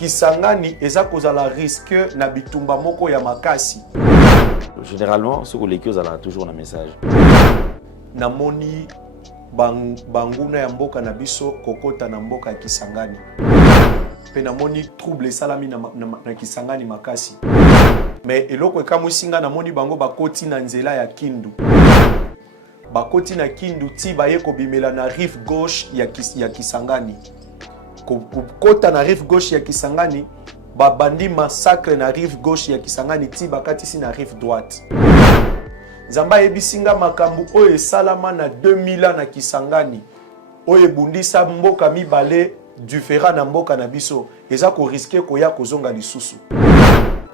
Kisangani eza kozala risque na bitumba moko ya makasi. Généralement, ce que les a toujours un message. Namoni banguna ya mboka na biso kokota na mboka ya Kisangani. Pe namoni trouble salami na Kisangani makasi. Mais eloko ekamusinga namoni bango bakoti na nzela ya Kindu. Bakoti na Kindu ti baye kobimela na rive gauche ya Kisangani. Kota na rive gauche ya Kisangani, babandi massacre na rive gauche ya Kisangani ti bakatisi na rive droite. Nzamba yebisinga makambu oyo esalama na 2000 na Kisangani. Oyo ebundisa mboka mibale différent na mboka na biso. Eza ko risquer koya kozonga lisusu.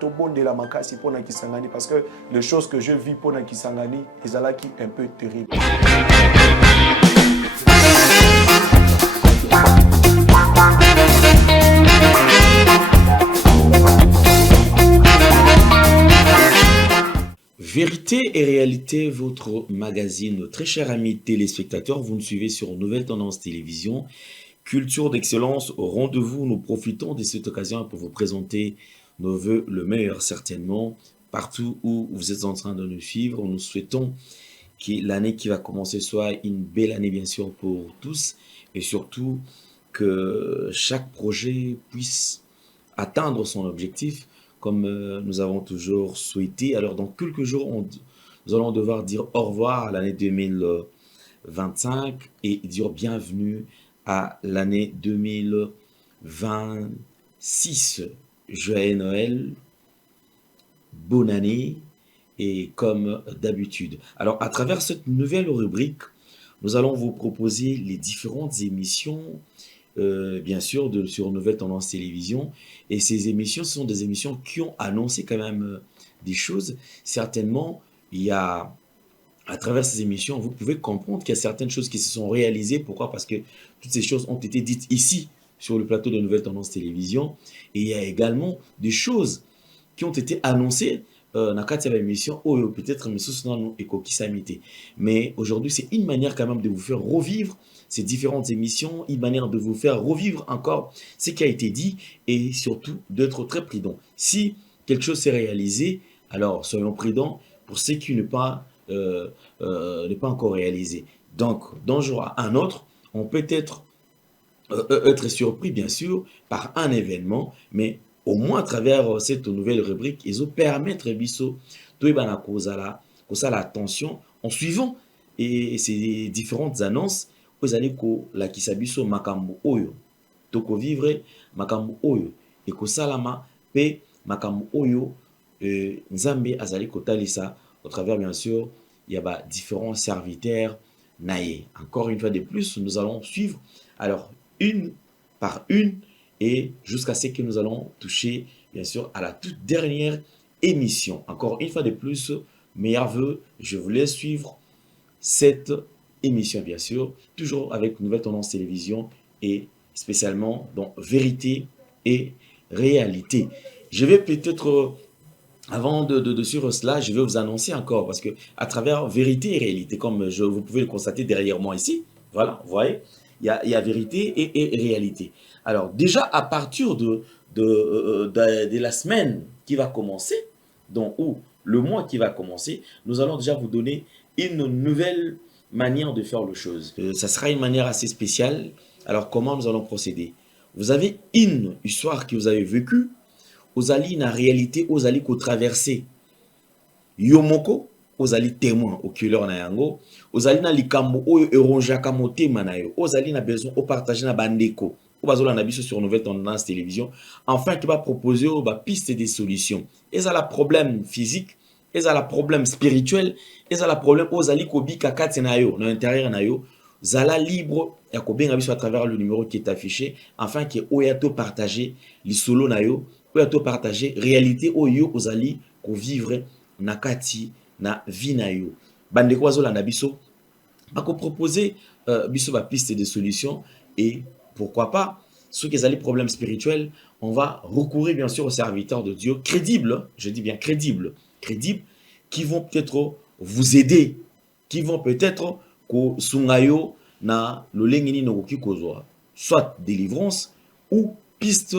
To bondela makasi pona Kisangani parce que les choses que je vis pona Kisangani ezalaki un peu terrible. Vérité et réalité, votre magazine. Très chers amis téléspectateurs, vous nous suivez sur Nouvelle Tendance Télévision. Culture d'excellence au rendez-vous. Nous profitons de cette occasion pour vous présenter nos voeux, le meilleur certainement. Partout où vous êtes en train de nous suivre, nous souhaitons que l'année qui va commencer soit une belle année bien sûr pour tous. Et surtout que chaque projet puisse atteindre son objectif. Comme nous avons toujours souhaité. Alors, dans quelques jours, nous allons devoir dire au revoir à l'année 2025 et dire bienvenue à l'année 2026. Joyeux Noël, bonne année et comme d'habitude. Alors, à travers cette nouvelle rubrique, nous allons vous proposer les différentes émissions bien sûr, sur Nouvelle Tendance Télévision. Et ces émissions, ce sont des émissions qui ont annoncé quand même des choses. Certainement, il y a, à travers ces émissions, vous pouvez comprendre qu'il y a certaines choses qui se sont réalisées. Pourquoi? Parce que toutes ces choses ont été dites ici, sur le plateau de Nouvelle Tendance Télévision. Et il y a également des choses qui ont été annoncées dans la émission, ou peut-être mais aujourd'hui, c'est une manière quand même de vous faire revivre ces différentes émissions, une manière de vous faire revivre encore ce qui a été dit et surtout d'être très prudent. Si quelque chose s'est réalisé, alors soyons prudents pour ce qui n'est pas encore réalisé. Donc, d'un jour à un autre, on peut être surpris, bien sûr, par un événement, mais au moins à travers cette nouvelle rubrique, ils ont permettre biso de l'attention en suivant et ces différentes annonces. Vous allez la kisabiso makambu oyo toko vivre makambu oyo et ko salama pe makambu oyo nzambe azali kotalisa au travers bien sûr il y a différents serviteurs naïe. Encore une fois de plus, nous allons suivre alors une par une et jusqu'à ce que nous allons toucher bien sûr à la toute dernière émission. Encore une fois de plus, meilleurs vœux, je vous laisse suivre cette émission bien sûr, toujours avec Nouvelle Tendance Télévision et spécialement dans Vérité et Réalité. Je vais peut-être, avant de suivre cela, je vais vous annoncer encore parce que à travers Vérité et Réalité, comme vous pouvez le constater derrière moi ici, voilà, vous voyez, il y a Vérité et Réalité. Alors déjà à partir de la semaine qui va commencer, ou le mois qui va commencer, nous allons déjà vous donner une nouvelle manière de faire les choses. Ça sera une manière assez spéciale. Alors comment nous allons procéder? Vous avez une histoire que vous avez vécue, vous allez une réalité, vous allez traverser. Yomoko, vous allez témoin au cœur na yango, vous allez na likambo oyo eronjaka motema na yo, vous allez na besoin au partager na bandeko. Bazola na biso sur Nouvelle Tendance Télévision, enfin qui va proposer ba piste des solutions. Et ça la problème physique, et ça la problème spirituel, et ça la problème aux ali kobi kakati na yo, dans l'intérieur na yo, zala libre ya kobenga biso à travers le numéro qui est affiché, afin que oyato partager li solo na yo, oyato partager réalité oyo ozali ko vivre na kati na vie na yo. Bande ko bazola na biso ba ko proposer biso ba piste de solutions et pourquoi pas, ceux qui ont des problèmes spirituels, on va recourir bien sûr aux serviteurs de Dieu crédibles, je dis bien crédibles, qui vont peut-être vous aider, qui vont peut-être sungayo na lolengini no kikozwa, soit délivrance ou piste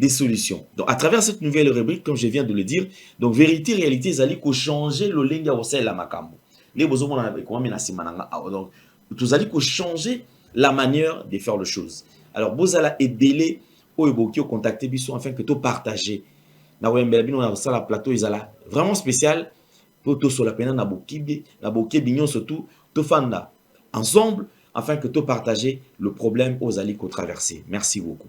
des solutions. Donc, à travers cette nouvelle rubrique, comme je viens de le dire, donc, vérité, réalité, ils allaient changer le linga au sein de la makambo. Les besoins, donc, vous allez changer la manière de faire les choses. Alors, vous allez aider les contacter biso afin que tu partages. Na wembela bino na sala plateau izala vraiment spécial pour tout sur la peine na bokibi surtout to fanda ensemble afin que tu partages le problème aux alliés qu'on traverser. Merci beaucoup.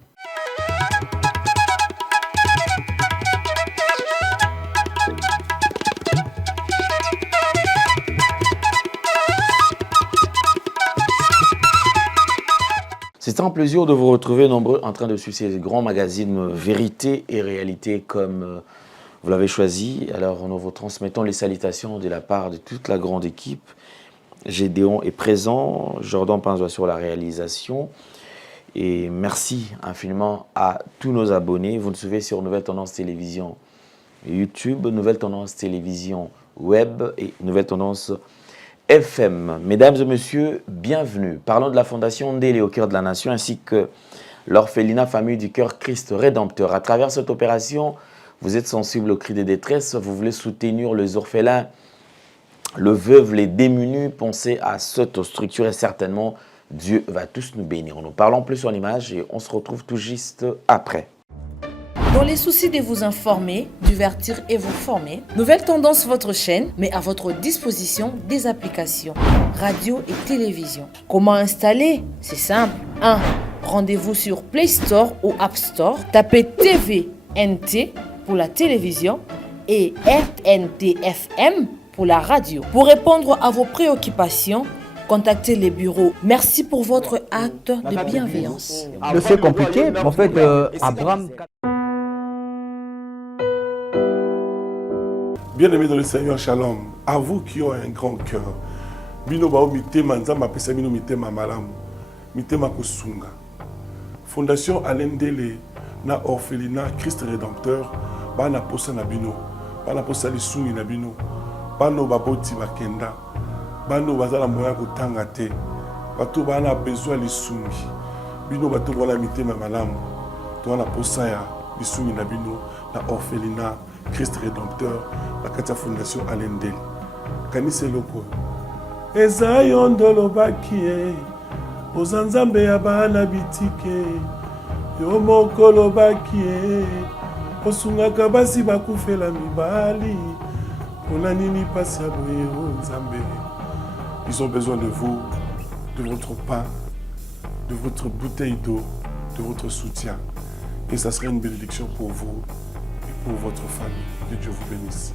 C'est un plaisir de vous retrouver nombreux en train de suivre ces grands magazines Vérité et Réalité comme vous l'avez choisi. Alors nous vous transmettons les salutations de la part de toute la grande équipe. Gédéon est présent, Jordan Panzois sur la réalisation. Et merci infiniment à tous nos abonnés. Vous nous suivez sur Nouvelle Tendance Télévision YouTube, Nouvelle Tendance Télévision Web et Nouvelle Tendance FM. Mesdames et messieurs, bienvenue. Parlons de la Fondation Ndélé au cœur de la nation ainsi que l'orphelinat Famille du Cœur Christ Rédempteur. À travers cette opération, vous êtes sensible aux cris de détresse, vous voulez soutenir les orphelins, le veuve, les démunis. Pensez à cette structure et certainement Dieu va tous nous bénir. Nous parlons plus en images et on se retrouve tout juste après. Dans les soucis de vous informer, divertir et vous former, Nouvelle Tendance, votre chaîne, met à votre disposition des applications, radio et télévision. Comment installer? C'est simple. 1. Rendez-vous sur Play Store ou App Store. Tapez TVNT pour la télévision et RNTFM pour la radio. Pour répondre à vos préoccupations, contactez les bureaux. Merci pour votre acte de bienveillance. C'est compliqué, en fait, Abraham... Bien-aimés dans le Seigneur, shalom. À vous qui ont un grand cœur, bino bao mitema nzamba pesa bino mitema malamu, mitema kusunga. Fondation Alain Ndélé na orphelinat Christ Rédempteur, bana posa na bino, bana posa lisungi na bino, bano baboti bakenda, bano bazala moya kotanga te, bato bana besoin lisungi, bino bato bona mitema malamu, to na posa ya lisungi na bino na orphelinat Christ Rédempteur, la Katia Fondation Alain Ndélé. Kanise loko. Eza yondolo bakie, ozanzambe ya bana bitike, yo mokolo bakie, osungaka basi bakufela mibali, pona nini pasi ya boye o nzambe. Ils ont besoin de vous, de votre pain, de votre bouteille d'eau, de votre soutien. Et ça serait une bénédiction pour vous. Pour votre famille. Que Dieu vous bénisse.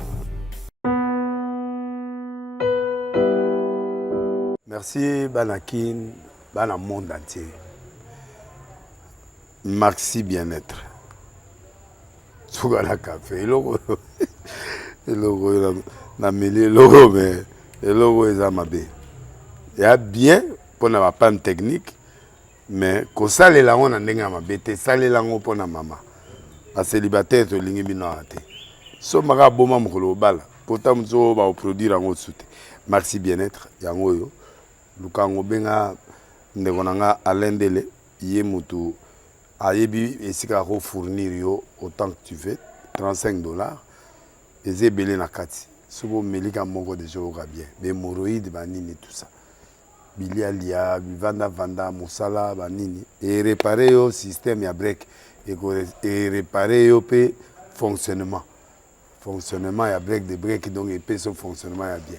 Merci Banakin, Bana monde entier. Maxi bien-être. Sougala café, logo na mêlé logo mais logo est amabé. Il y a bien pour na panne technique mais ko sale la on ndenga mabete sale la ngo pona mama. A célibataire to lingi bino ate so maga boma mukolo bala pourtant mzo ba produire en sute Maxi bien-être yango yo lukango benga ndekonanga Alain Ndélé ye mutu ayebi esika ko fournir yo autant que tu veux $35 ezebele na kati sobo melika moko de joga bien be hémorroïdes banini tout ça bilia lia vanda musala banini et réparer yo système ya break et réparer le fonctionnement. Fonctionnement, il y a break de break, donc il peut son fonctionnement bien.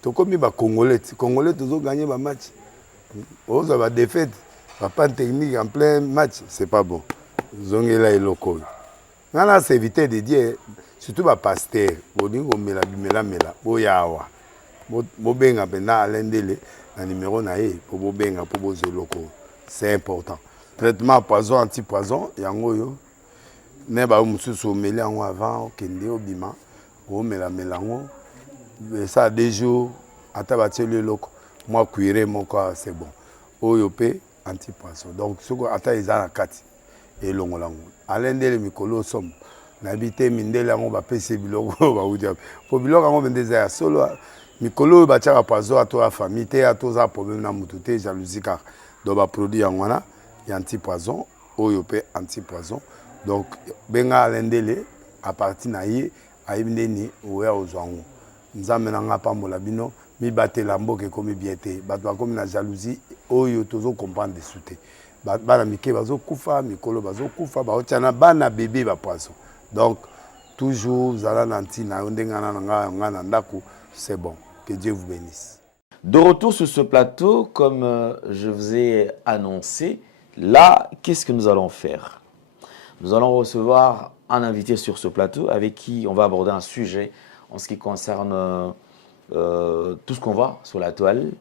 Tout comme les Congolais, toujours gagné le match. Ils ont défaite, pas de technique en plein match, c'est pas bon. Ils ont là et local. Là, c'est éviter de dire, surtout les pasteurs, ils disent que c'est important. Traitement poison anti-poison yango yo ne ba mususu meli yango avant kende obima o mela melango ça des jours ata bateli loko moi cuire mon corps c'est bon oyo pe anti-poison donc soko ata izana kati et longolango Alain Ndélé mikolo som na bité mindele yango ba pese biloko ba udia po biloko yango bendeza ya solo mikolo ba tchaka poison ato a famille te ato za problème na mututé jalousie car do ba produit yango na anti-poison oyo pe anti-poison. Donc, benga alendele, à partir na ye, aimneni, oya ozwango. Nzambe na nga pambola bino, mi bate la mboke komi biete, batwa komi na jalousie, oyo tozo comprendre de soute. Bana mike bazo kufa, mikolo bazo kufa, baotiana bana bébé ba poisson. Donc, toujours, zala nanti na ondengana na ndako, c'est bon. Que Dieu vous bénisse. De retour sur ce plateau, comme je vous ai annoncé, là, qu'est-ce que nous allons faire? Nous allons recevoir un invité sur ce plateau avec qui on va aborder un sujet en ce qui concerne tout ce qu'on voit sur la toile.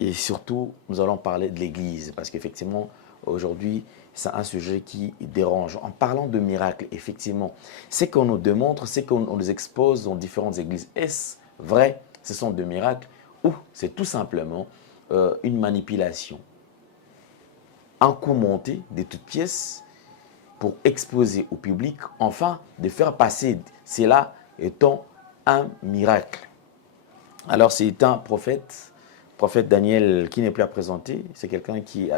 Et surtout, nous allons parler de l'Église, parce qu'effectivement, aujourd'hui, c'est un sujet qui dérange. En parlant de miracles, effectivement, ce qu'on nous démontre, c'est qu'on nous expose dans différentes églises. Est-ce vrai, ce sont des miracles, ou c'est tout simplement une manipulation? Un coup monté de toutes pièces pour exposer au public, enfin, de faire passer cela étant un miracle. Alors, c'est un prophète Daniel, qui n'est plus à présenter. C'est quelqu'un qui est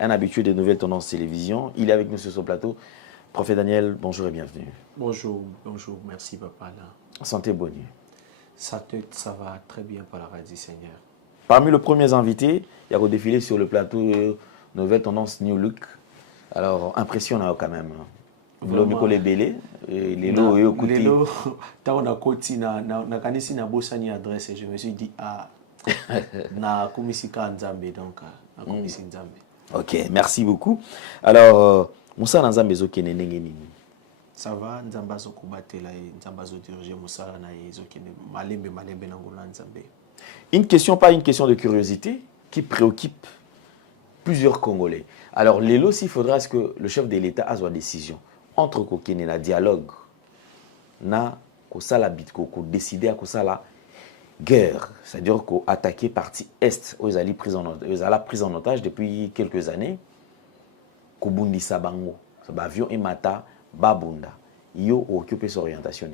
un habitué des nouvelles tendances télévision. Il est avec nous sur ce plateau. Prophète Daniel, bonjour et bienvenue. Bonjour, merci papa. Santé, bonne nuit. Ça va très bien par la radio Seigneur. Parmi les premiers invités, il y a redéfilé sur le plateau nouvelle tendance New Look. Alors, impressionnant quand même. Vraiment. Les Lelo, tant on a côté na kanisi na bosani adresse, je me suis dit na komisika nzambe donc na komisi nzambe. Ok, merci beaucoup. Alors, Moussa Nzambe zokene ndenge nini? Ça va, nzamba zo kubatela et nzamba zo diriger Moussa na ezokene malembe na ngona nzambe. Une question, pas une question de curiosité, qui préoccupe plusieurs Congolais. Alors, Lelo, s'il faudra que le chef de l'État a sa décision entre kokene na dialogue, na kosala bitko, ko décider à kosala guerre, c'est-à-dire qu'on attaqué partie Est, où ils allaient pris en otage depuis quelques années, Kobundi Sabango, avion et mata, Babunda, yo occupé cette orientation.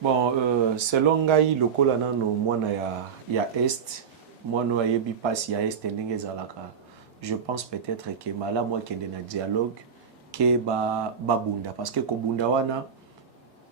Bon, selon Gaï, le colana no mwana ya Est, moi no yebi passe ya Est ndenge zalaka. Je pense peut-être que mala moi kende na dialogue ke babunda parce que Kobunda wana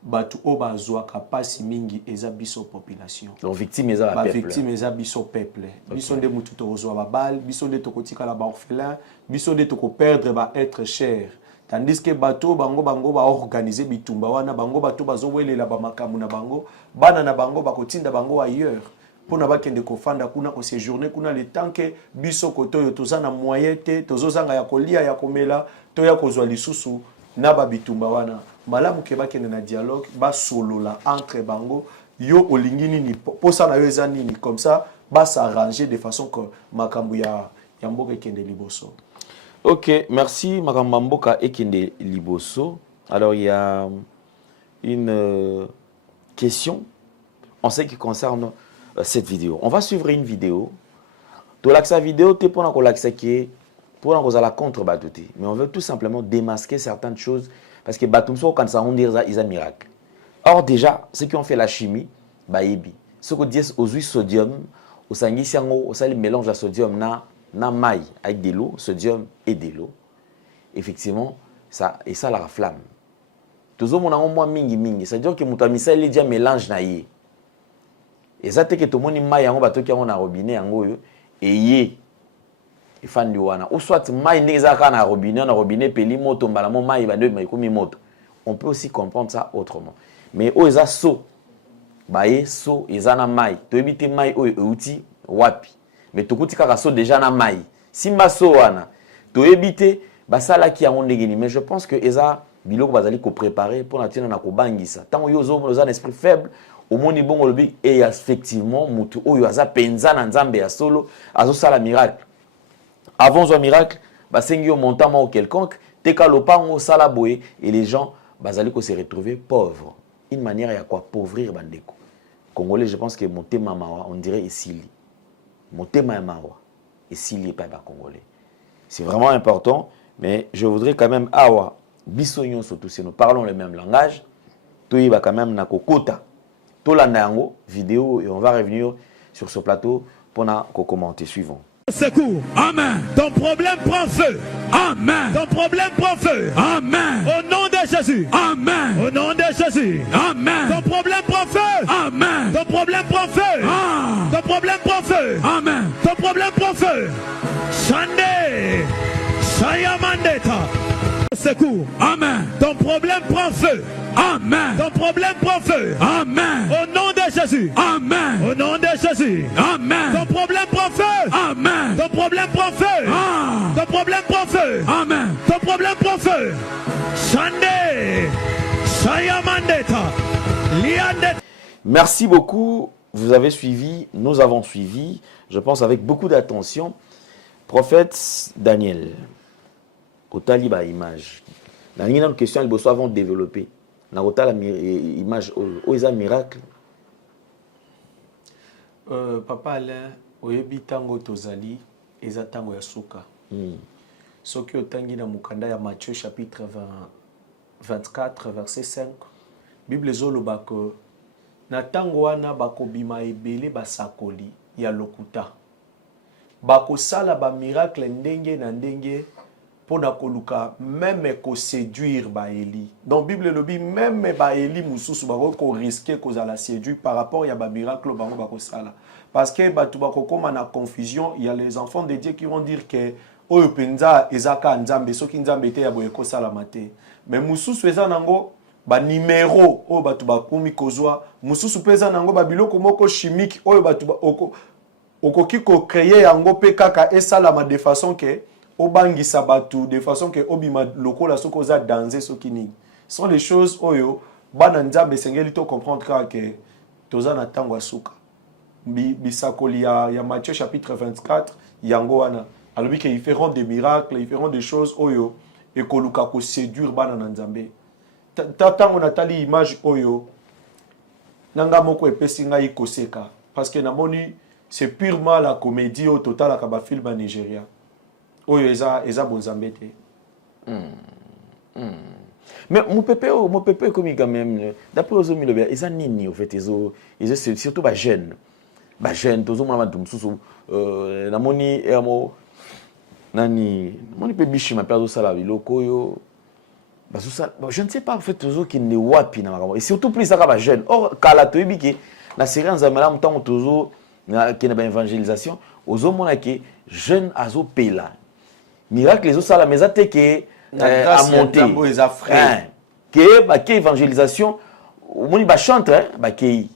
batu obazwa kapasi mingi eza biso population. Donc victime eza la peuple. Victime eza biso peuple. Biso nde mutu tozwa ba bal, biso nde tokotika la ba orphelin, biso nde toko perdre ba être cher. Tandis que bato bango ba organiser bitumba wana bango bato bazowelela ba makamu na bango, bana na bango bakotinda bango ailleurs. Pona bakende kofanda kuna ko séjourner kuna le temps que biso koto yo tozana moyen te tozozanga ya kolia ya komela to ya kozwa lisusu na ba bitumba wana. Malamu ke bakende na dialogue ba solola entre bango yo olingi nini posa na yo eza nini comme ça ba s'arranger de façon que makambu ya mboka kende liboso. Ok, merci makambu mboka ekende liboso. Alors il y a une question en ce qui concerne cette vidéo. On va suivre une vidéo. De l'accès vidéo, tu pour l'accès qui est pour la contre batouté. Mais on veut tout simplement démasquer certaines choses parce que batumso quand ça on dit ils a miracle. Or déjà, ceux qui ont fait la chimie, baebi. Ce que disent aux huiles sodium, au sanguisiango, au sali mélange à sodium na maille avec de l'eau, sodium et de l'eau. Effectivement, ça et ça la flamme. Toujours mon amour mingi, c'est-à-dire que mutamisa il déjà mélange na yé. Et ça te que tout le monde maille en bateau qui a un robinet en haut et yé et fan du wana ou soit maille neza kana robinet peli moto mbala mo maille ba deux maille comme moto. On peut aussi comprendre ça autrement. Mais o eza so baye so eza na maille to ebite maille o outil wapi mais to kuti kaka so déjà na maille si maso wana to ebite basala ki yango ndegeni mais je pense que eza biloko bazali ko préparer pour na tina na ko bangisa tant yo zo un esprit faible au monde bon lobi et effectivement mutu oyo aza penza na nzambe ya solo azo sala miracle avant un miracle basengi yo montant quelconque teka lopango sala boye et les gens bazali ko se retrouver pauvres une manière à quoi pauvrir bandeko congolais je pense que motema mawa on dirait isili motema mawa isili pas ba congolais c'est vraiment important mais je voudrais quand même awa biso nyonso tous si nous parlons le même langage toyiba quand même na kokota Tolanda yango vidéo et on va revenir sur ce plateau pour commenter suivant. Secours. Amen. Ton problème prend feu. Amen. Ton problème prend feu. Amen. Au nom de Jésus. Amen. Au nom de Jésus. Amen. Ton problème prend feu. Amen. Ton problème prend feu. Ah. Ton problème prend feu. Amen. Ton problème prend feu. Shande. Shayamandeta. Secours. Amen. Ton problème prend feu. Amen. Ton problème prend feu. Amen. Au nom de Jésus. Amen. Au nom de Jésus. Amen. Ton problème prend feu. Amen. Ton problème prend feu. Ah. Ton problème prend feu. Amen. Ton problème prend feu. Shande. Shayamandeta. Liande. Merci beaucoup. Vous avez suivi, nous avons suivi, je pense avec beaucoup d'attention, prophète Daniel. Au taliba image. Dans une question, ils doivent développer. Dans l'image, où est un miracle? Papa Alain, oyebi tango tozali, eza tango ya suka. Soki otangi na mukanda ya Matthieu chapitre 24, verset 5, Bible ezoloba que na tango wana bakobima ebele basakoli ya lokuta. Bakosala ba miracle ndenge na ndenge pona koluka même ko séduire ba Eli. Donc Bible lobi même ba Eli mususu bako risquer kozala séduire par rapport ya ba miracle bango bakosala. Parce que batu bakokoma na confusion, il y a les enfants de Dieu qui vont dire que oyo penza ezaka nzambe soki nzambe te ya boye kosala mate. Mais mususu eza nango ba numéro oyo batu bakomi kozwa, mususu peza nango ba biloko moko chimique oyo batu okoki ko créer yango pe kaka esalama de façon que obangisa batu de façon que obima lokola soko za danser soki ni. Ce sont les choses oyo bana nzambe sengeli to comprendre que toza na tango asuka. Bisakoli ya Matthieu chapitre 24 yango wana alobi que ils feront des miracles, ils feront des choses oyo et koluka ko séduire bana na nzambe. Tango natali image oyo nanga moko epesi ngai koseka parce que namoni c'est purement la comédie au total à ba film en Nigeria. Oyo eza bonzambete. Mais mon pépé comme quand même d'après aux hommes le ils nini au fait ils surtout ba jeune tozo mama dumsusu na moni emo nani moni pe bishi ma perdo sala biloko yo je ne sais pas en fait tozo qui ne wapi na makamo et surtout plus ça ba jeune or kala to ebiki na série nzamela mtango tozo na qui na ba évangélisation aux hommes na ki jeune azo pela miracle les autres la mais te que à monter que ba ke évangélisation moni ba chante ba ke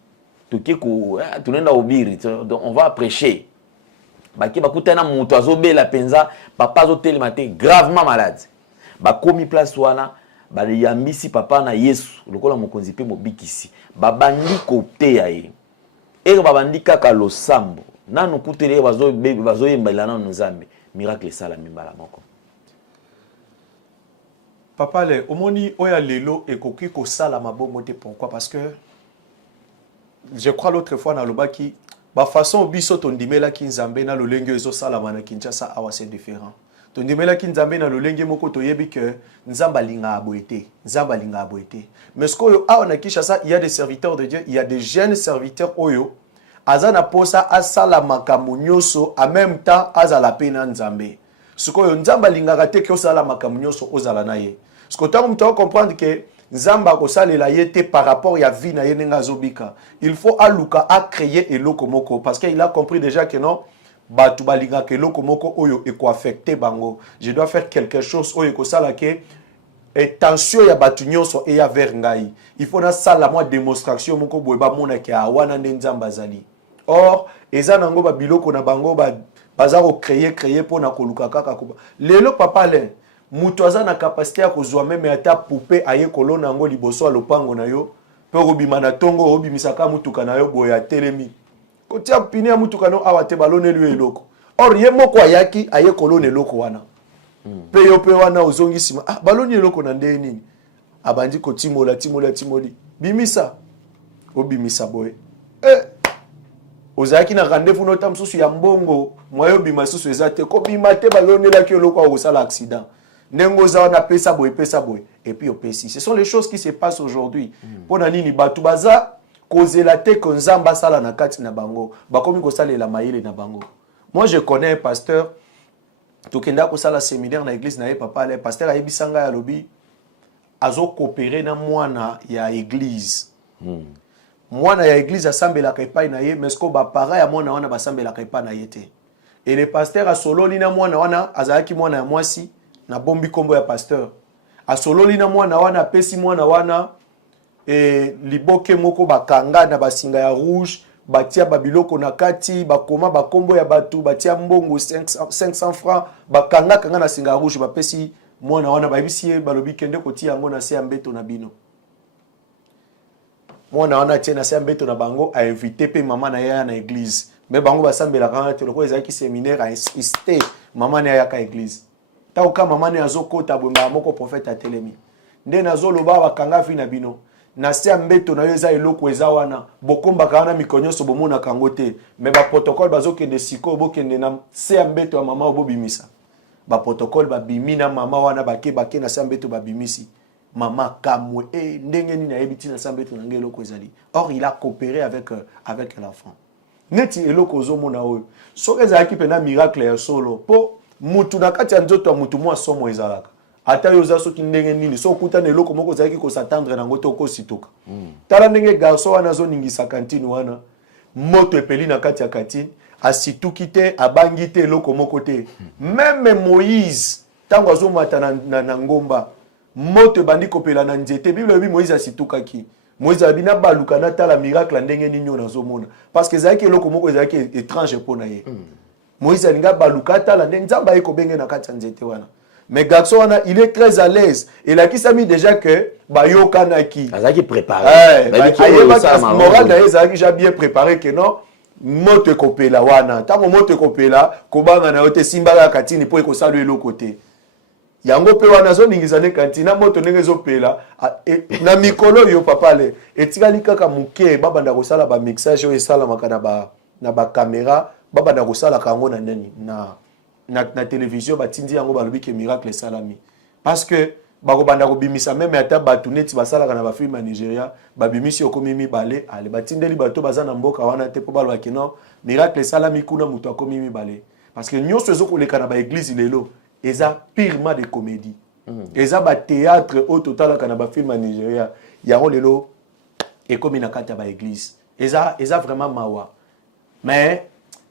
on va prêcher. Baki bakutana mutu azobela penza papa azotelema te gravement malade. Bakomi place wana baliyambisi papa na Yesu lokola mokonzi pe mobikisi. Babandi koteya ye. Ero babandi kaka losambo. Nanu kutele bazoyembela na nzambe. Miracle sala mimbala moko. Papa le omoni oya lelo ekoki ko sala mabombo te pourquoi parce que je crois l'autre fois dans le baki ba façon biso tondimela ki nzambe na lolenge ezo sala mana Kinshasa awa c'est différent. Tondimela ki nzambe na lolenge moko toyebi que nzamba linga aboete, nzamba linga aboete. Mais ce que awa na Kinshasa il y a des serviteurs de Dieu, il y a des jeunes serviteurs oyo azana posa asala makambo nyoso en même temps azala pena nzambe. Ce que nzamba linga rate ke osala makambo nyoso ozala na ye. Ce que tant on comprendre que Nzamba ko salela yete par rapport ya vie na yenenga zobika. Il faut aluka a créer eloko moko parce qu'il a compris déjà que non batu balinga ke eloko moko oyo eko affecter bango. Je dois faire quelque chose oyo ko sala ke et tension ya batu nyonso e ya vers ngai. Il faut na sala moi démonstration moko boye ba mona ke awana nzamba zali. Or eza nango ba biloko na bango baza ko créer pona koluka kaka ko. Lelo papa le mutu aza na capacité ya kozwa meme ata poupée aye kolona ngo liboso a lopango na yo pe robima na tongo obimisaka mutuka na yo boya telemi kotia pine ya mutuka no awa te balone lui eloko or ye moko ayaki aye kolona eloko wana pe yo pe wana ozongi sima baloni eloko na ndeni nini abandi ko timoli bimisa obimisa boye ozaki na rendez-vous notam susu ya mbongo moyo bima susu ezate ko bima te balone la ki eloko a osala accident. Et puis au PC. Ce sont les choses qui se passent aujourd'hui. Pour nani batu baza kozela te konzamba sala na kati na bango. Bakomi ko sala la maile na bango. Moi, je connais un pasteur, tokenda ko sala séminaire na église na ye papa le pasteur ayebisanga ya lobi azo coopérer na mwana ya église. Mwana ya église asambelaka epai na ye mais ko ba para ya mwana wana basambelaka epai na ye te. Et le pasteur a sololi na mwana wana azalaki mwana ya mwasi na bombi kombo ya pasteur. A sololi na mwana wana pesi mwana wana liboke moko bakanga na basinga ya rouge batia babiloko na kati bakoma bakombo ya batu batia mbongo 500 francs bakanga kanga na singa ya rouge bapesi mwana wana bayebisi ye balobi kende kotia yango na se ya mbeto na bino. Mwana wana tie na se ya mbeto na bango a invité pe mama na ye na église. Mais bango basambela kanga te loko ezaki séminaire a insisté mama na ya ka église. Ta oka mama na azokota bomba moko prophète atelemi. Nde nazoloba bakanga fi na bino. Na se ya mbeto na yo eza eloko eza wana bokombaka wana mikonyoso bomona kango te mais ba protocole bazokende siko bokende na se ya mbeto ya mama obobimisa ba protocole babimi na mama wana bake na se ya mbeto babimisi mama kamwe ndenge nini ayebiti na se ya mbeto na nge eloko ezali. Or il a coopéré avec l'enfant neti eloko ozomona oyo soki ezalaki pena miracle ya solo po mutu na kati ya nzoto ya mutu mwa somo ezalaka ata yoza soki ndenge nini so kutana eloko moko zaki ko s'attendre nango to ko situka tala ndenge garçon wana zo ningisa kantine wana moto epeli na kati ya kantine asituki te abangi te eloko moko te même Moïse tango azo mata na ngomba moto bandi kopela na nzete bible bi Moïse asitukaki Moïse abina baluka na tala miracle ndenge nini on azomona parce que zaki eloko moko zaki étrange pona ye Moïse alinga baluka tala ndenge nzamba eko benge na kati ya nzete wana. Mais garçon, il est très à l'aise. Il a qui s'est mis déjà que Bayo Kanaki. Il a qui préparé. Moral d'ailleurs, il a bien préparé que non. Mote kopela wana. Tant que mote kopela, kobanga na ote simbala katini pour saluer l'autre côté. Yango pe wana zo ningizane kantina moto ndenge zo pela na mikolo yo papa le. Etikali kaka muke baba nda kosala ba mixage yo esala makana na ba caméra baba nda kosala kango na nani na télévision batindi yango balobi ke miracle salami parce que bakobanda kobimisa même ata batu neti basala kana ba film Nigeria babimisi okomi mibale ale batindeli bato bazana mboka wana te po balwa kino miracle salami kuna mutu akomi mibale parce que nyonso ezokoleka na ba église lelo eza purement de comédie eza ba théâtre au total kana ba film Nigeria yango lelo ekomi na kati ya ba église eza vraiment mawa mais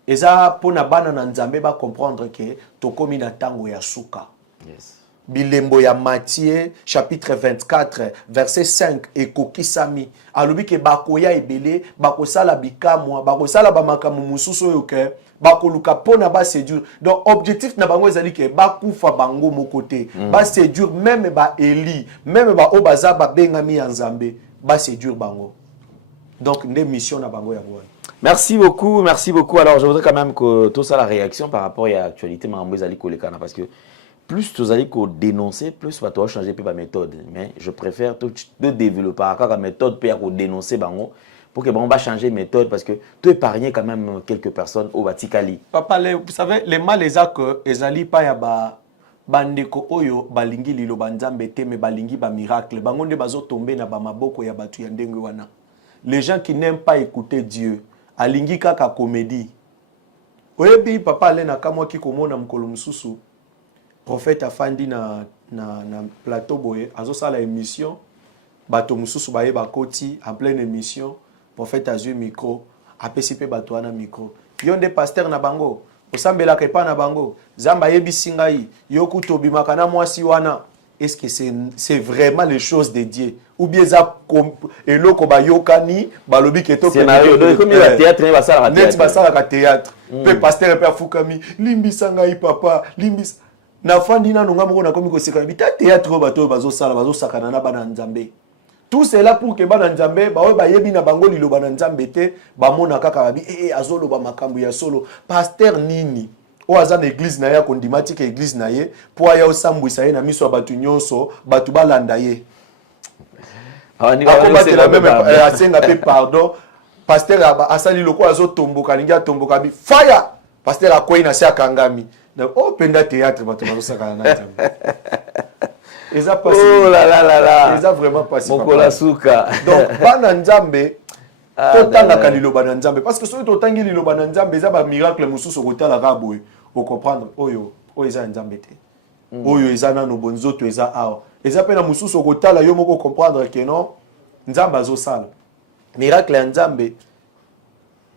eza pona bana na nzambe ba comprendre que tokomi na tango ya suka. Yes. Bilembo ya Matthieu chapitre 24 verset 5 ekokisami alobi ke bakoya ebele bakosala bikamwa bakosala ba makamu mususu oyo ke bakoluka pona ba séduire. Donc objectif na bango ezali ke bakufa bango mokote ba séduire même ba Eli même ba obaza ba bengami ya nzambe ba séduire bango. Donc nde mission na bango ya ngwana. Merci beaucoup. Alors, je voudrais quand même que tout ça, la réaction par rapport à l'actualité, parce que plus tu allais dénoncer, plus tu vas changer la méthode. Mais je préfère de développer la méthode pour dénoncer pour que on va changer de méthode parce que tu épargnes quand même quelques personnes au Vaticali. Papa, vous savez, les mal les actes, ils allaient pas ya bandeko oyo balingi lilo banzambe te me balingi ba miracle. Bangonde bazo tomber na ba maboko ya batu ya ndenge wana. Les gens qui n'aiment pas écouter Dieu alingi kaka comédie. Oyebi papa ale na kamwa ki komona mukolo mususu prophète afandi na plateau boye azo sala émission bato mususu baye bakoti en pleine émission prophète azui micro apesi pe bato wana micro yonde pasteur na bango osambela kepa na bango zamba yebisi ngai yokuto bimaka na mwasi wana. Est-ce que c'est vraiment les choses de Dieu ou bien ça eloko ba yokani balobi keto scénario donc comme le théâtre ne va ça la théâtre pe pasteur pe afukami limbisa ngai papa limbisa na fandi na nonga moko na komi ko seka bita théâtre bato bazo sakana na bana nzambe tout cela pour que bana nzambe ba ba yebi na bango lilo bana nzambe te ba mona kaka babi azolo ba makambu ya solo pasteur nini o aza na église na ye kondimatique église na ye po aya osambwisa ye na miso ya batu nyonso batu balanda ye akobatela même asenga pe pardon pasteur asali loko azotomboka lingi atomboka bi fire pasteur akwei na se akangami na penda théâtre batu bazosakana na nzambe oh là là là là eza vraiment pas si mokola suka donc bana nzambe totangaka liloba na nzambe parce que soki totangi liloba na nzambe eza bamiracle mosusu okotalaka boye okomprendre oyo eza nzambe te oyo eza nano bonzoto eza awa eza mpe na mosusu okotala yo moko comprendre ke non nzambe azosala miracle ya nzambe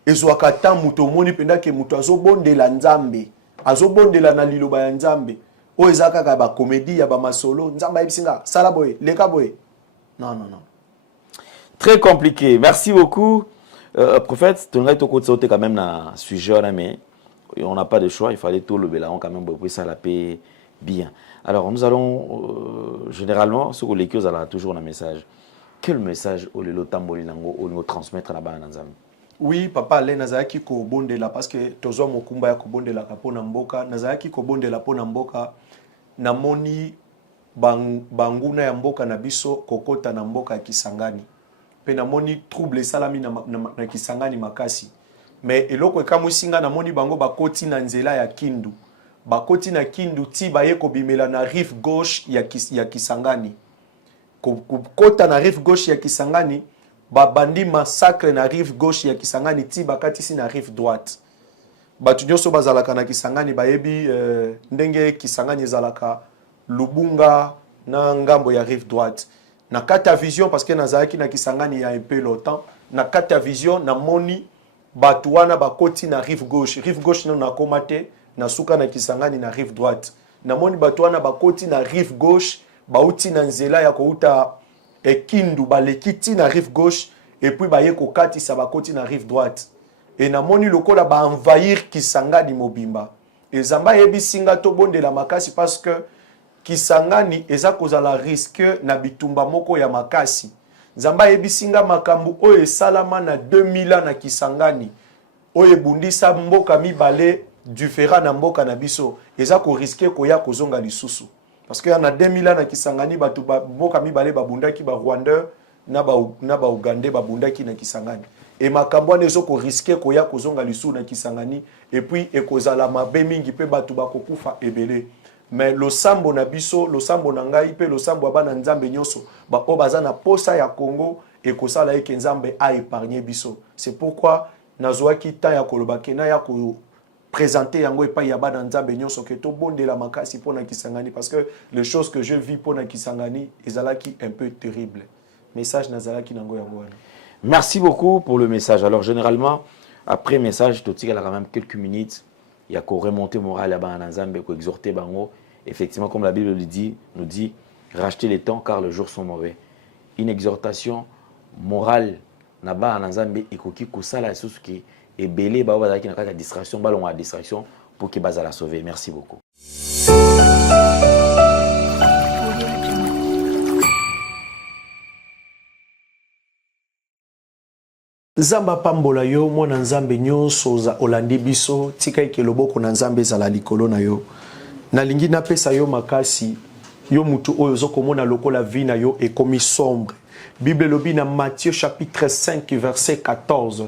ezwaka ta moto omoni mpenza ke moto azobondela nzambe azobondela na liloba ya nzambe oyo eza kaka bakomedi ya bamasolo nzambe ayebisinga sala boye leka boye non. Très compliqué. Merci beaucoup, prophète. Tu n'aurais pas quand même un sujet, mais on n'a pas de choix. Il fallait tout le bélaon quand même pour ça la paix bien. Alors nous allons généralement ce que les choses ont toujours un message. Quel message au le tambolinango au nous transmettre là-bas en Nzambe? Oui, papa le nazaki ko bondela parce que tozo mokumba ya ko bondela kapona mboka nazaki ko bondela pona mboka namoni banguna ya mboka na biso kokota na mboka ya Kisangani. Pe namoni trouble salami na Kisangani makasi. Mais eloko ekamusinga namoni bango bakoti na nzela ya Kindu. Bakoti na Kindu ti baye ko bimela na rive gauche ya Kisangani. Kota na rive gauche ya Kisangani babandi massacre na rive gauche ya Kisangani ti bakati si na rive droite. Batu nyonso bazalaka na Kisangani bayebi ndenge Kisangani ezalaka Lubunga na ngambo ya rive droite. Na kata vision parce que nazalaki na Kisangani ya un peu longtemps na kata vision na moni batu wana bakoti na rive gauche na nakoma te na suka na Kisangani na rive droite na moni batu wana bakoti na rive gauche bauti na nzela ya kouta Kindu balekiti na rive gauche et puis baye kokatisa bakoti na rive droite et na moni lokola ba envahir Kisangani mobimba ezamba yebisinga to bondela makasi parce que Kisangani eza kozala risque na bitumba moko ya makasi. Nzamba yebisinga makambu oyo esalama na 2000 ans na Kisangani. Oyo ebundisa mboka mibale différent na mboka na biso. Eza ko risque koya kozonga lisusu. Parce que na 2000 ans na Kisangani batu mboka mibale babundaki ba Rwanda na ba Uganda babundaki na Kisangani. Et makambu wana ezo ko risque koya kozonga lisusu na Kisangani et puis ekozala mabe mingi pe batu bakokufa ebele. Mais le sambo na biso, le sambo na ngai pe le sambo abana nzambe nyoso ba obaza na posa ya Congo et kosala eke nzambe a épargné biso. C'est pourquoi nazwaki ta ya kolobake na ya ko présenter yango epa ya bana nzambe nyoso ke to bondela makasi pona Kisangani parce que les choses que je vis pona Kisangani ezalaki un peu terrible. Message nazalaki nango yango wana. Merci beaucoup pour le message. Alors généralement après message tu tika quand même quelques minutes. Il y a qu'au remonter moral là-bas en Nzambe, qu'au exhorter bango. Effectivement, comme la Bible nous dit, racheter les temps car les jours sont mauvais. Une exhortation morale là-bas en Nzambe, et qu'on ça la chose qui est belé, bah on qui n'a pas de distraction, bah on a distraction pour que base à la sauver. Merci beaucoup. Nzamba pambola yo mwana nzambe nyonso za olandi biso tika ike loboko na nzambe zala likolo na yo nalingi napesa yo makasi yo mutu oyo zokomona lokola vie na yo ekomi sombre. Bible lobi na Matthieu chapitre 5 verset 14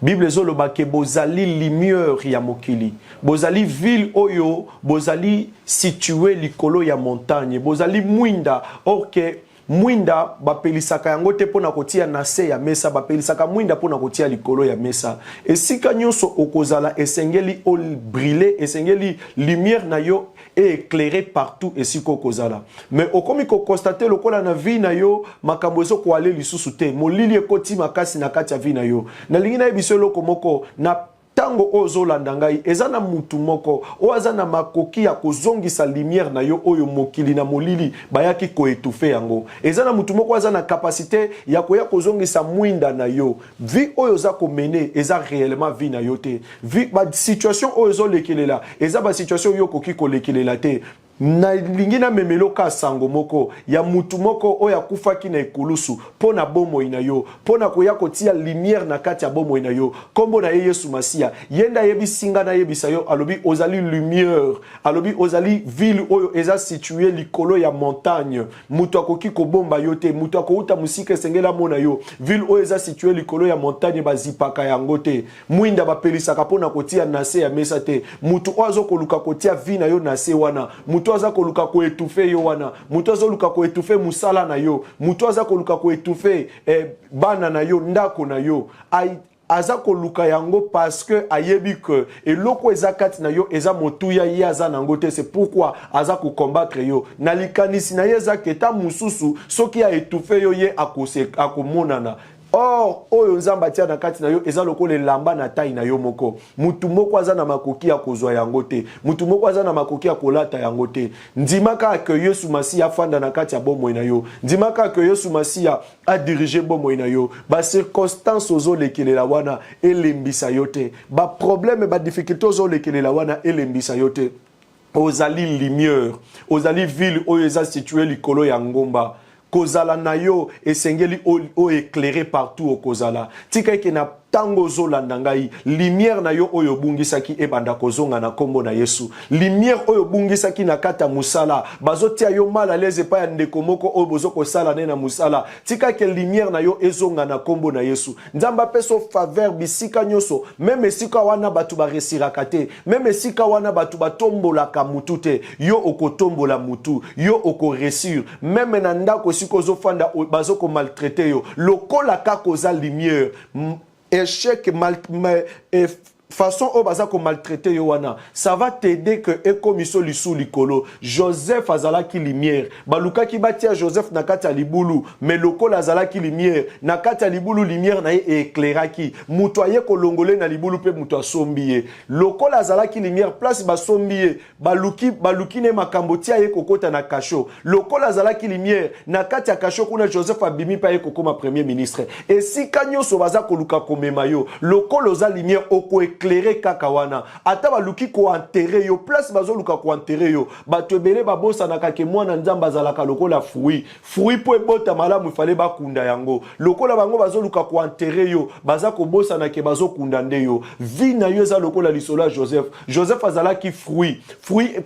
Bible zoloba ke bozali lumière ya mokili bozali ville oyo bozali situé likolo ya montagne bozali mwinda orke mwinda bapelisaka yango te pona kotia na se ya mesa bapelisaka mwinda pona kotia likolo ya mesa esika nyonso okozala esengeli ol briller esengeli lumière na yo et éclairer partout esiko kozala mais okomi ko constater lokola na vie na yo makambo ezo ko ale lisusu te molili ekoti makasi na kati ya vie na yo na lingi na biso loko moko na tango ozolanda ngai ezana mutu moko o azana makoki ya kozongisa lumière na yo oyo mokili na molili bayaki ko étouffer yango ezana mutu moko azana capacité ya koya kozongisa mwinda na yo vie oyo za ko mener eza réellement vie na yo te vie ba situation oyo zo lekelela eza ba situation yo koki ko lekelela te na lingina memelo ka sango moko ya mutu moko oya kufaki na ekulusu pona bomo ina yo pona koya kotia lumière na kati ya bomo ina yo kombo na Yesu Masia yenda yebi singa na yebisa yo alobi ozali lumière alobi ozali ville oyo eza situé likolo ya montagne mutu akoki ko bomba yo te mutu akouta musika sengela mona yo ville oyo eza situé likolo ya montagne bazipaka yango te mwinda bapelisaka pona kotia na se ya mesa te mutu ozo koluka kotia vi na yo na se wana mutu mutu aza koluka ko étouffer yo wana, mutu aza koluka ko étouffer musala na yo, mutu aza koluka ko étouffer bana na yo, ndako na yo. Aza koluka yango parce que ayebi que eloko eza kati na yo eza motuya ye aza nango te, c'est pourquoi aza ko combattre yo. Na likanisi na ye eza keta mususu soki a étouffer yo ye akomonana. Or, oyo nzamba tia na kati na yo eza lokola lamba na taille na yo moko. Mutu moko aza na makoki ya kozwa yango te. Mutu moko aza na makoki ya kolata yango te. Ndimaka que Yesu Masiya afanda na kati ya bomoi na yo. Ndimaka que Yesu Masiya a dirigé bomoi na yo. Ba circonstance ozo lekelela wana elembisa yo te. Ba problème ba difficulté ozo lekelela wana elembisa yo te. Ozali lumière, ozali ville oyo eza situé likolo ya ngomba. Kozala na yo esengeli o éclairé partout au kozala. Tika ke na tango zolanda ngai, lumière na yo oyo bungisaki ebanda kozonga na kombo na Yesu. Lumière oyo bungisaki na kata musala, bazotia yo mal à l'aise pa ya ndeko moko oyo bozoko sala na musala. Tika ke lumière na yo ezonga na kombo na Yesu. Nzamba peso faveur bisika nyoso, même esika wana batu ba resiraka te, même esika wana batu batombola ka mutu te, yo okotombola mutu, yo oko resir, même na ndako siko zofanda bazoko maltraiter yo. Lokola ka koza lumière, échec façon au baza ko maltraiter yo wana, ça va t'aider que ekomiso lisu likolo. Joseph azala ki lumière, baluka ki batia Joseph na kati ya libulu, mais lokola azala ki lumière, na kati ya libulu lumière na ye éclairaki, muto aye kolongole na libulu pe muto asombiye. Lokola azala ki lumière, place basombiye, baluki ne makambo tia ye kokota na kasho. Lokola azala ki lumière, na kati ya kasho kuna Joseph abimi pa ye kokoma premier ministre. Et si kanyo so baza koluka komema yo, lokola oza lumière oko éclairé kakawana, ata baluki ko enterrer yo, place bazo luka ko enterrer yo, bato ebele babosa na kake mwana nzamba azalaka lokola fruit po ebota malamu fale bakunda yango, lokola bango bazo luka ko enterrer yo, baza ko bosa na ke bazo kunda nde yo. Vi na yo za lokola lisolo Joseph azalaki fruit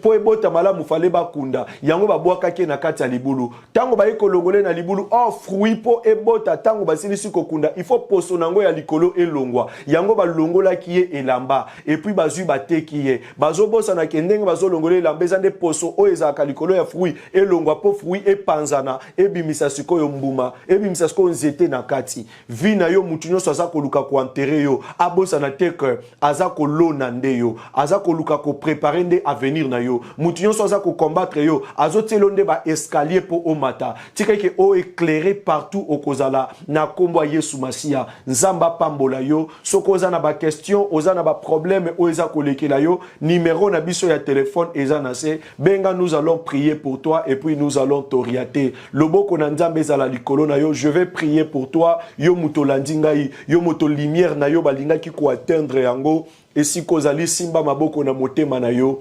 po ebota malamu fale bakunda yango babwaka ke na kati ya libulu, tango ba ekolongole na libulu fruit po ebota, tango basilisi kokunda il faut poso nango ya likolo elongwa yango balongola ki ye elamba, et puis bazui bateki ye bazo bosa na kendenge bazo longole elamba ezande poso o ezaka likolo ya fruit elongwa po fruit epanzana ebimisa sikoyo mbuma ebimisa sikoyo nzete na kati. Vi na yo mutu nyonso aza koluka ko enterrer yo abosa na te que aza kolona nde yo, aza koluka ko préparer nde avenir na yo, mutu nyonso aza ko combattre yo azo telo nde ba escalier po omata tika ke o éclairer partout au kozala na kombo Yesu Masiya. Nzamba pambola yo sokoza na ba question oza na ba problème o eza kolekela yo, numéro na biso ya téléphone eza na se benga, nous allons prier pour toi et puis nous allons t'orienter. Loboko na nzambe ezala likolo na yo, je vais prier pour toi yo muto landingai, yo moto lumière na yo balinga ki ko atteindre yango, et si kozali simba maboko na motema na yo.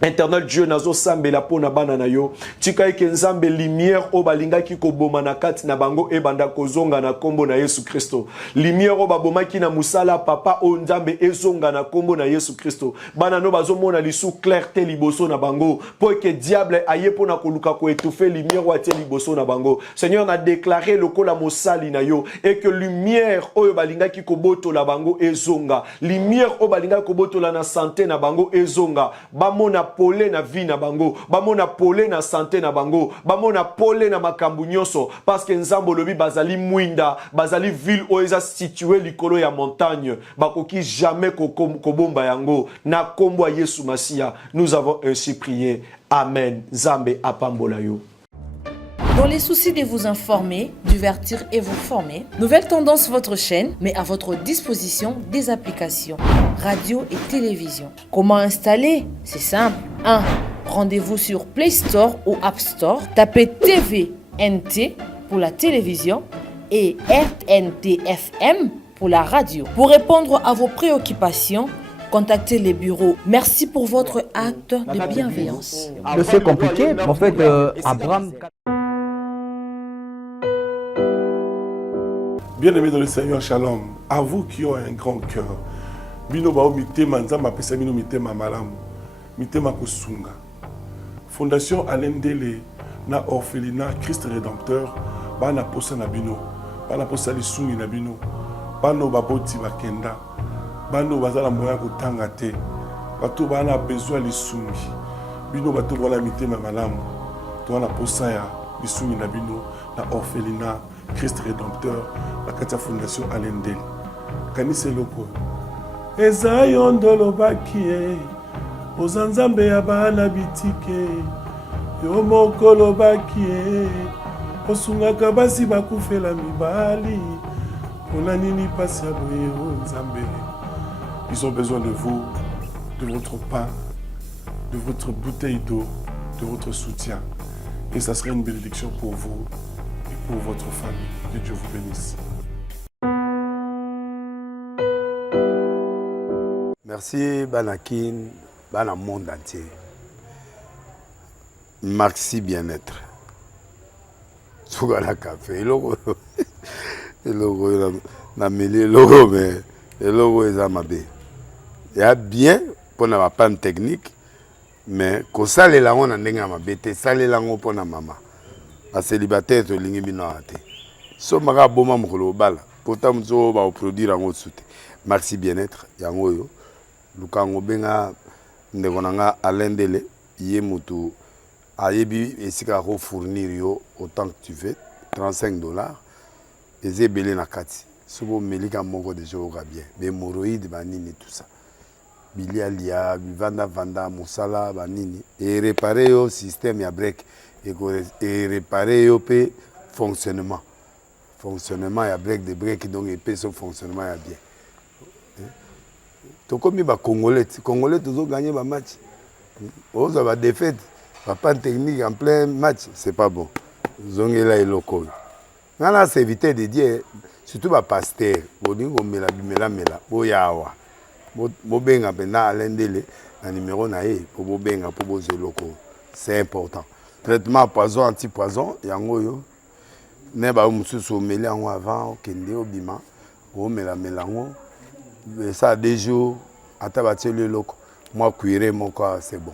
Éternel Dieu nazo sambe la pona bana na yo, tika eke nzambe lumière o balinga ki ko boma na kati na bango e banda kozonga na kombo na Yesu Kristo. Lumière o baboma ki na musala papa o nzambe ezonga na kombo na Yesu Kristo. Bana no bazo mona lisu clarté liboso na bango, po que diable aye pona koluka ko étouffer lumière o atie liboso na bango. Seigneur na déclaré lokola mosali na yo, et que lumière o balinga ki ko boto la bango ezonga. Lumière o balinga ko boto la na santé na bango ezonga. Bamona pole na vie na bango, bamona pole na santé na bango, bamona pole na makambu nyonso, parce que nzambo lobi bazali mwinda, bazali ville oeza situé likolo ya montagne, bakoki jamais kobomba yango, na kombo ya Yesu Masiya. Nous avons ainsi prié. Amen. Nzambe apambola yo. Dans les soucis de vous informer, divertir et vous former, Nouvelle Tendance, votre chaîne, met à votre disposition des applications, radio et télévision. Comment installer? C'est simple. 1. Rendez-vous sur Play Store ou App Store. Tapez TVNT pour la télévision et RNTFM pour la radio. Pour répondre à vos préoccupations, contactez les bureaux. Merci pour votre acte de bienveillance. C'est compliqué, en fait, Abraham... Bien-aimés dans le Seigneur, shalom. À vous qui ont un grand cœur. Bino bao mitema nzamba pesa bino mitema malamu. Mitema kosunga. Fondation Alendele na orphelinat Christ Rédempteur bana posa na bino. Bana posa lisungi na bino. Bano baboti bakenda. Bano bazala moya kotanga te. Bato bana besoin lisungi. bino bato bona mitema malamu to na posa ya bisumi na bino na orphelinat Christ Rédempteur la kati fondation Alendel kanise loko eza yo ndolobaki ozanzambe ya bana bitike yo moko lobaki osungaka basi bakufela mibali mpona nini pasi ya boye o nzambe. Ils ont besoin de vous, de votre pain, de votre bouteille d'eau, de votre soutien. Et ça serait une bénédiction pour vous et pour votre famille. Que Dieu vous bénisse. Merci Banakin, Bana monde entier. Merci bien-être. Sougala café, logo, na mêlé logo, mais logo est à ma baie. Il y a bien pour la panne technique, mais quand ça les langues on a n'enga ma bête, ça les langues pour la maman. À célibataire to lingi binoate. So maga boma mukolo bala. Pourtant mzo ba produire en soute. Merci bien-être yango yo. Lukango benga ndekonanga alendele yé mutu ayebi esika ko fournir yo autant que tu veux $35 et zebele na kati. Sobo melika moko de jour bien. Be hémorroïdes banini tout ça. Bilialia, vanda, moussala, banini. Et réparer au système ya break. Et réparer au fonctionnement. Fonctionnement ya break de break donc et son fonctionnement ya bien. To comme ba Congolais toujours gagné ba match. On va défaite, pas technique en plein match, c'est pas bon. Zongela et loco. Nana c'est éviter de dire surtout ba pasteur, boningo mela boyawa. Bobenga pena alendele na numéro na ye pour bobenga pour bozo loko. C'est important. Traitement poison anti-poison yango yo. Ne ba mususu meli yango avant kende obima. O melango. Ça des jours atabati le loko. Moi cuire mon corps c'est bon.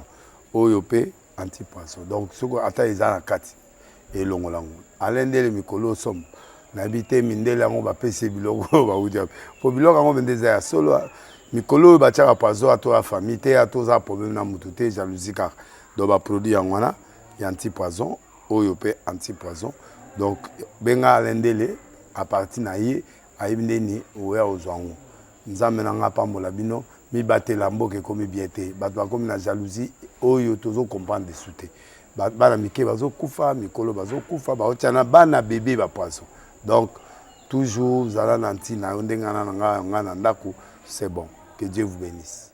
Oyopé anti-poison. Donc soko ata izana kati et longolango. Alendele mikolo somme. N'habité mindele yango ba pese biloko ba udia. Po biloko yango bendeza ya solo mikolo bachaka poison à toi famille te à toi problème na mututé jalousie car do ba produit yango ya anti-poison oyopé anti-poison. Donc benga alendele à partir na ye ayibindeni oya ozwango. Nzambe na nga pambola bino mi batela mboke komi biete bato bakomi na jalousie oyo tozo comprendre de souté bana mike bazo kufa mikolo bazo kufa baotiana bana bébé ba poisson. Donc toujours zala nanti na ndenga na nga na ndako c'est bon. Que Dieu vous bénisse.